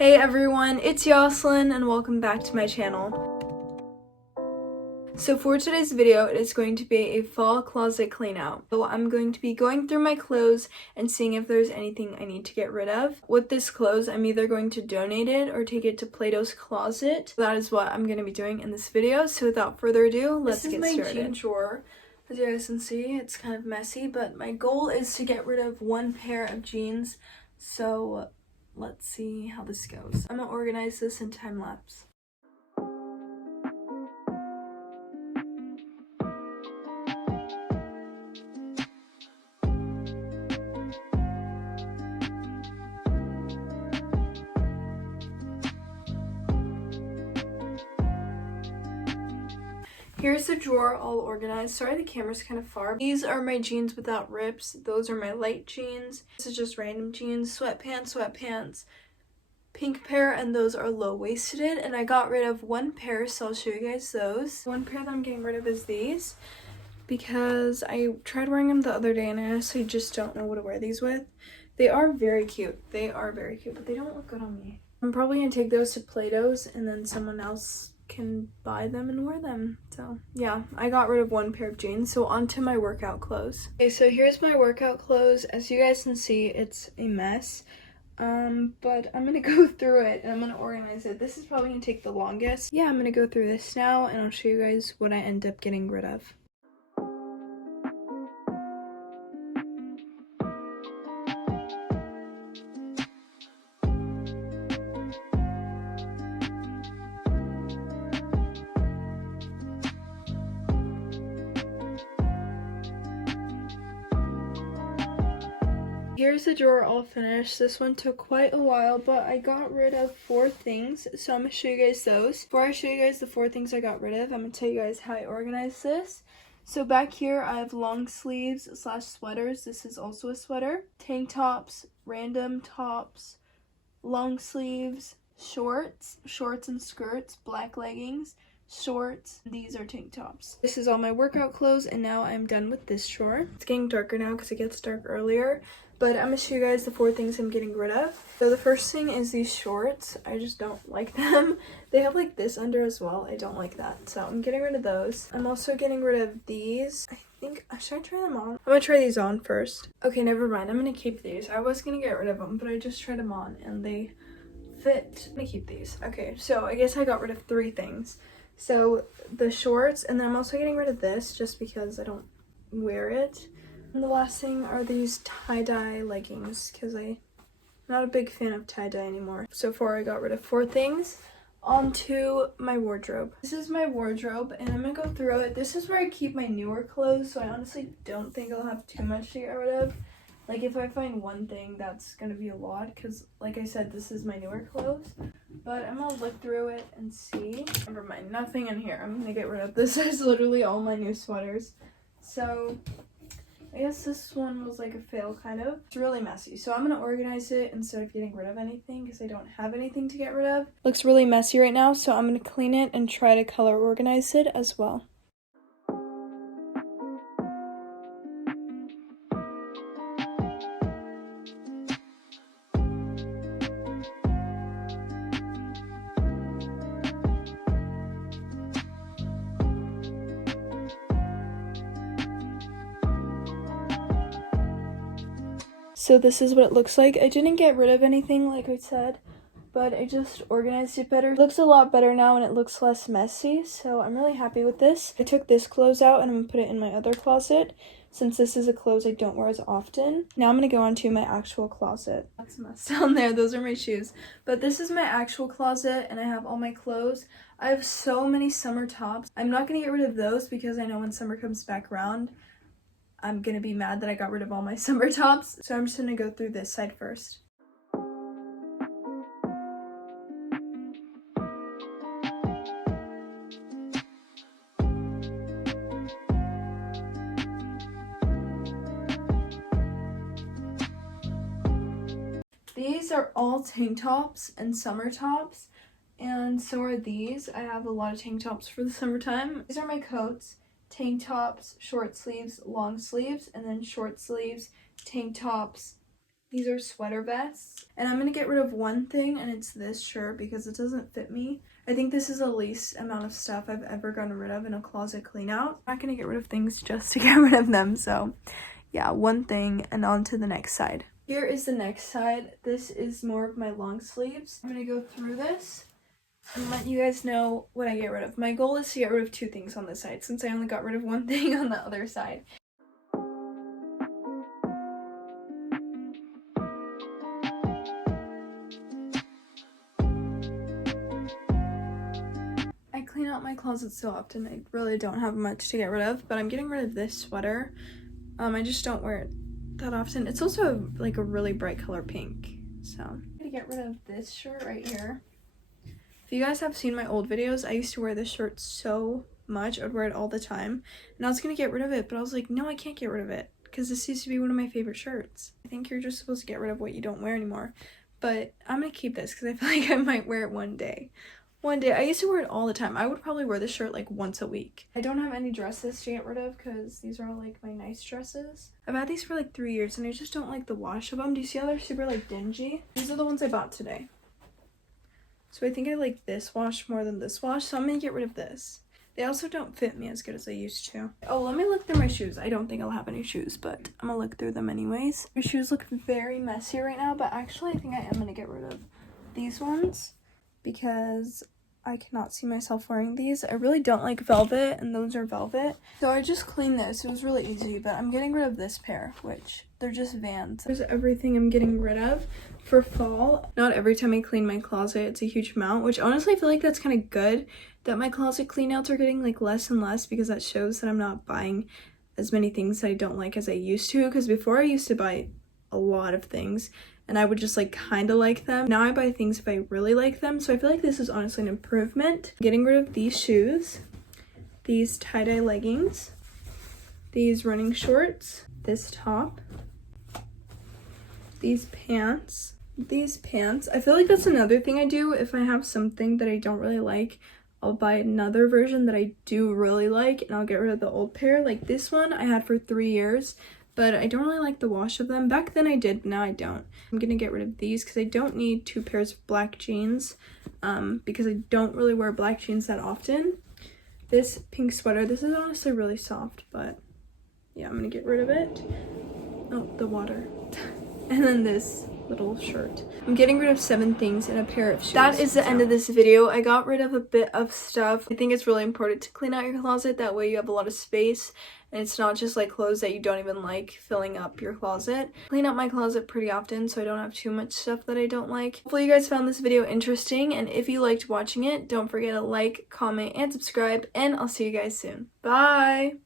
Hey everyone, it's Yoslin and welcome back to my channel. So for today's video, it is going to be a fall closet clean out. So I'm going to be going through my clothes and seeing if there's anything I need to get rid of. With this clothes, I'm either going to donate it or take it to Plato's Closet. That is what I'm going to be doing in this video. So without further ado, let's get started. This is my jean drawer. As you guys can see, it's kind of messy, but my goal is to get rid of one pair of jeans. So let's see how this goes. I'm gonna organize this in time lapse. Here's the drawer all organized. Sorry the camera's kind of far. These are my jeans without rips. Those are my light jeans. This is just random jeans. Sweatpants, pink pair, and those are low-waisted. And I got rid of one pair, so I'll show you guys those. One pair that I'm getting rid of is these because I tried wearing them the other day and I honestly just don't know what to wear these with. They are very cute. But they don't look good on me. I'm probably gonna take those to Plato's and then someone else can buy them and wear them. So yeah, I got rid of one pair of jeans. So on to my workout clothes. Okay, so here's my workout clothes. As you guys can see, it's a mess. But I'm gonna go through it and I'm gonna organize it. This is probably gonna take the longest. Yeah, I'm gonna go through this now and I'll show you guys what I end up getting rid of. Here's the drawer all finished. This one took quite a while, but I got rid of 4 things, so I'm going to show you guys those. Before I show you guys the 4 things I got rid of, I'm going to tell you guys how I organized this. So back here, I have long sleeves / sweaters. This is also a sweater. Tank tops, random tops, long sleeves, shorts and skirts, black leggings, shorts. These are tank tops. This is all my workout clothes, and now I'm done with this drawer. It's getting darker now because it gets dark earlier, but I'm gonna show you guys the 4 things I'm getting rid of. So the first thing is these shorts. I just don't like them. They have like this under as well. I don't like that, so I'm getting rid of those. I'm also getting rid of these. Should I try them on? I'm gonna try these on first. Okay, never mind. I'm gonna keep these. I was gonna get rid of them, but I just tried them on and they fit. I'm gonna keep these. Okay, so I guess I got rid of 3 things. So the shorts, and then I'm also getting rid of this just because I don't wear it. And the last thing are these tie-dye leggings because I'm not a big fan of tie-dye anymore. So far I got rid of 4 things. On to my wardrobe. This is my wardrobe and I'm gonna go through it. This is where I keep my newer clothes, so I honestly don't think I'll have too much to get rid of. Like if I find one thing, that's gonna be a lot because like I said, this is my newer clothes. But I'm gonna look through it and see. Never mind, nothing in here. I'm gonna get rid of this. Is literally all my new sweaters. So I guess this one was like a fail kind of. It's really messy. So I'm gonna organize it instead of getting rid of anything because I don't have anything to get rid of. Looks really messy right now, so I'm gonna clean it and try to color organize it as well. So this is what it looks like. I didn't get rid of anything like I said, but I just organized it better. It looks a lot better now and it looks less messy, so I'm really happy with this. I took this clothes out and I'm gonna put it in my other closet since this is a clothes I don't wear as often. Now I'm gonna go on to my actual closet. That's a mess down there, those are my shoes. But this is my actual closet and I have all my clothes. I have so many summer tops. I'm not gonna get rid of those because I know when summer comes back around, I'm gonna be mad that I got rid of all my summer tops. So I'm just gonna go through this side first. These are all tank tops and summer tops, and so are these. I have a lot of tank tops for the summertime. These are my coats. Tank tops, short sleeves, long sleeves, and then short sleeves, tank tops, These are sweater vests. And I'm going to get rid of one thing, and it's this shirt because it doesn't fit me. I think this is the least amount of stuff I've ever gotten rid of in a closet clean out. I'm not going to get rid of things just to get rid of them. So yeah, one thing and on to the next side. Here is the next side. This is more of my long sleeves. I'm going to go through this and let you guys know what I get rid of. My goal is to get rid of 2 things on this side since I only got rid of one thing on the other side. I clean out my closet so often, I really don't have much to get rid of, but I'm getting rid of this sweater. I just don't wear it that often. It's also like a really bright color pink, so I'm gonna get rid of this shirt right here. If you guys have seen my old videos, I used to wear this shirt so much. I would wear it all the time, and I was gonna get rid of it, but I was like, no, I can't get rid of it because this used to be one of my favorite shirts. I think you're just supposed to get rid of what you don't wear anymore, but I'm gonna keep this because I feel like I might wear it one day. I used to wear it all the time. I would probably wear this shirt like once a week. I don't have any dresses to get rid of because these are all like my nice dresses. I've had these for like 3 years and I just don't like the wash of them. Do you see how they're super like dingy? These are the ones I bought today. So I think I like this wash more than this wash, so I'm gonna get rid of this. They also don't fit me as good as they used to. Oh, let me look through my shoes. I don't think I'll have any shoes, but I'm gonna look through them anyways. My shoes look very messy right now, but actually I think I am gonna get rid of these ones because I cannot see myself wearing these. I really don't like velvet, and those are velvet. So I just cleaned this. It was really easy, but I'm getting rid of this pair, which they're just Vans. There's everything I'm getting rid of for fall. Not every time I clean my closet, it's a huge amount, which honestly I feel like that's kind of good that my closet clean outs are getting like less and less because that shows that I'm not buying as many things that I don't like as I used to, because before I used to buy a lot of things and I would just like kind of like them. Now I buy things if I really like them, so I feel like this is honestly an improvement. Getting rid of these shoes, these tie-dye leggings, these running shorts, this top, these pants. I feel like that's another thing I do. If I have something that I don't really like, I'll buy another version that I do really like and I'll get rid of the old pair. Like this one I had for 3 years, but I don't really like the wash of them. Back then I did, but now I don't. I'm gonna get rid of these because I don't need 2 pairs of black jeans because I don't really wear black jeans that often. This pink sweater, this is honestly really soft, but yeah, I'm gonna get rid of it. Oh, the water. And then this little shirt. I'm getting rid of 7 things and a pair of shoes. That is the end of this video. I got rid of a bit of stuff. I think it's really important to clean out your closet. That way you have a lot of space and it's not just like clothes that you don't even like filling up your closet. I clean out my closet pretty often so I don't have too much stuff that I don't like. Hopefully you guys found this video interesting, and if you liked watching it, don't forget to like, comment, and subscribe, and I'll see you guys soon. Bye!